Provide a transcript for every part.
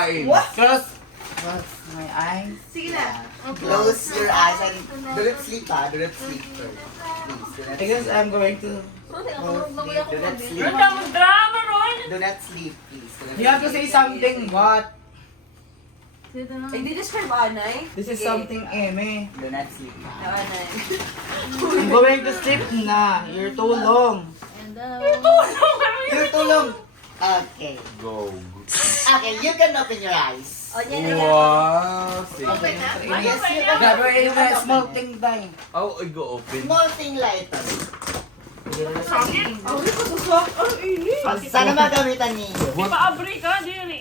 What? Close my eyes. Sige na. Close your eyes and do not sleep Do not sleep first. Please, do not I guess sleep. I'm going to... Do not sleep. Ang daming drama, Ron! Do not sleep, please. Do not You have to say something, what? Ay, di describe Anay. This is Sige. something eme. Do not sleep. Na Anay. I'm going to sleep na. You're too long. You're too long. Okay. Go. Okay, you can open your eyes. O, yan na yan. Wow. Sige. Open na. Yes, you can Grabe, open your yung eyes. small thing dahil. Oh, I go open. Small thing lighter. Sakit! Ay, pasasak. Ang init. Sana magamitan niyo. Di pa abri ka, Jerry.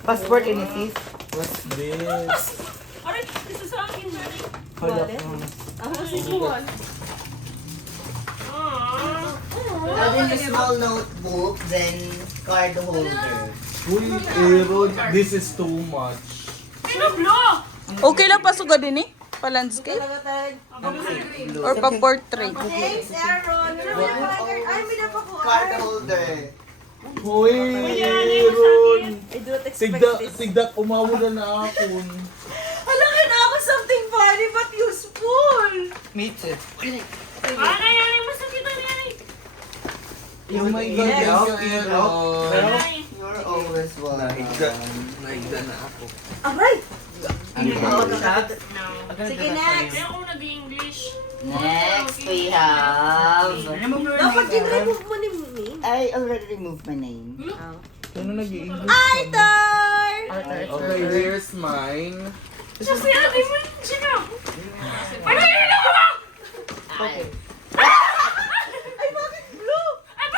Passport in sis. What's this? Aray, isa sa akin, Jerry. Hold up. Ang sisuwan. And then the small notebook, then card holder. Uy, Aaron, this is too much. Pinablo! Okay lang pasugad din eh? Pa-landscape? Or pa-portrait? Thanks, Aaron. Ay, may napakuha. Card holder. Uy, Aaron. I do not expect this. Sigdak, umawala na ako. Alam na ako something funny but useful. Me too. Ah, nangyari mo sa kita, Jerry. Oh my God, Yes, Pero, You're always welcome. Naigda na ako. Aray! ano ba? No. Sige, next. Kaya ako nag-English. Next, we have... Dapat i-remove mo ni Mimi. I already removed my name. Ano nag-i-English? Arthur! Okay, here's mine. Kasi ate mo, sino? Ano yun ako? Okay. Ay, bakit blue? Ay,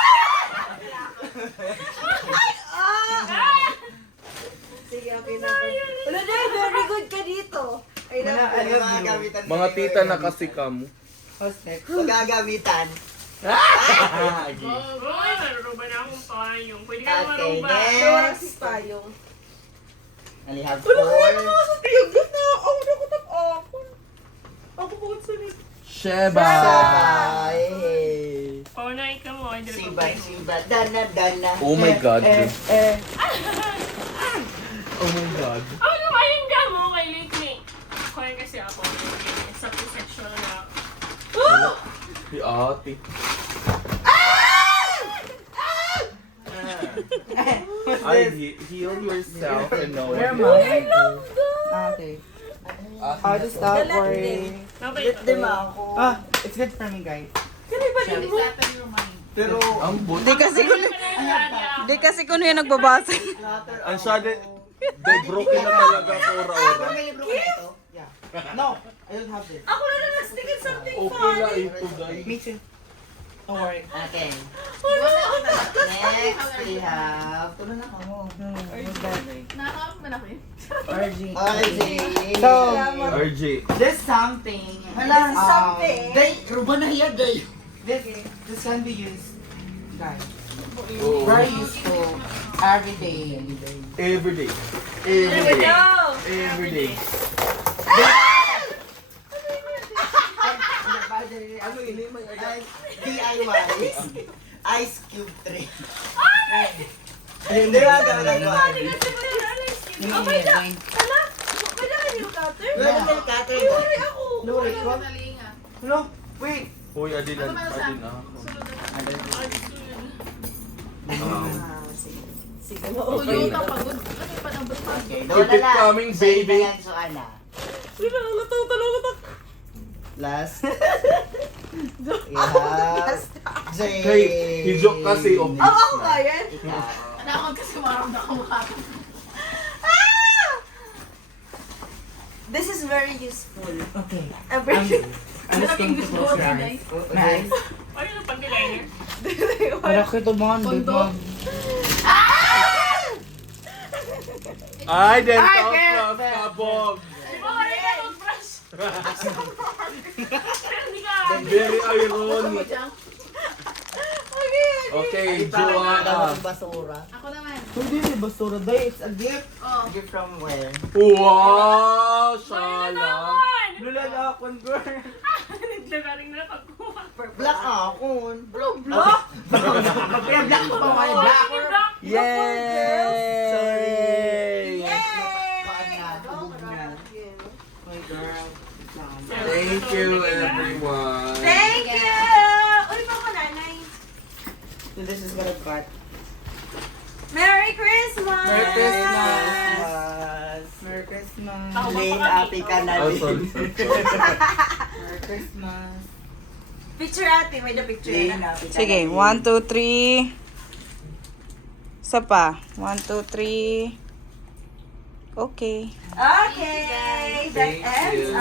Sige, okay na. Wala na, very good ka dito. I love I you. love you. Magagamitan Mga tita na kasi kamo. What's next? Magagamitan. Roy, naruruba na akong payong. Pwede ka Okay, maruba. next. Kaya si Payong. And we have Wala kaya 4. na mga sa tiyagat na. Ako na ko ako. Ako bukod sa nito. Sheba! Hey. Paunay ka mo. Ay, Siba, siba, dana, dana. Oh my God. Eh. Oh my God. Oh, lumayan ka mo kay lately. Kaya kasi ako. Sa sexual na ako. Si ate. Ay, heal yourself and know Where am what I? you Okay. do. How to stop worrying? Okay. Di ba ako? It's good for me, guys. Kaya ba din mo? Pero, Ang buti. Di kasi kuno yung nagbabasa. Ang sade. They broken na talaga sa ora-ora. may libro ka na ito? Yeah. No, I don't have this. Ako na nag-stick in something Okay lang funny. ito, guys. Me too. Don't worry. Okay. Wala ako na. Next, we have... Tulo na ako. RG. RJ. So, RJ. this something. Hala, something. Day, ruba na yan, day. This can be used, guys. Oo. Very useful every day. Every day. There Every we day. go. Every day. Ano ini may DIY. Ice Cube 3. Hindi ba gawin ko? Oh my God. Hala? May naman yung cutter? Wala na yung cutter. Sorry ako. No, wait, what? No, wait. Hoy, adin ako. Sige mo. Okay. Keep it coming, baby. So, Ana. Sige na, talungat ako. Last. We have... Jay. Hey, hijok kasi of this Ako na. ba yan? This is very useful. Okay. Every I'm just going to close your eyes. My eyes. Ano yung pag-liner? Para ko ito man, good man. Ay, dental Ay, floss yes. kabog. Di ba wala ka toothbrush? Pero hindi ka. Very ironic. Okay, Joanna. Basura. Hindi, may basura. Day, it's a gift. Gift from where? Wow, Wala Shala. naman! Lulala akong girl. Naglagaling na pagkuha. Black ako. block. Pag-black ko pa mga black. Black. Yay! Sorry. Yay! you, everyone. Thank you! Uy, pa ko nanay. So this is gonna cut. Merry Christmas! Merry Christmas! Merry Christmas! Ako ba Lane, pa happy ka na. Oh, sorry. Merry Christmas! Picture ate, may the picture Lane, na. happy ka Sige, na. 1, 2, 3. Isa pa. 1, 2, 3. Okay. Okay, that Thank ends you.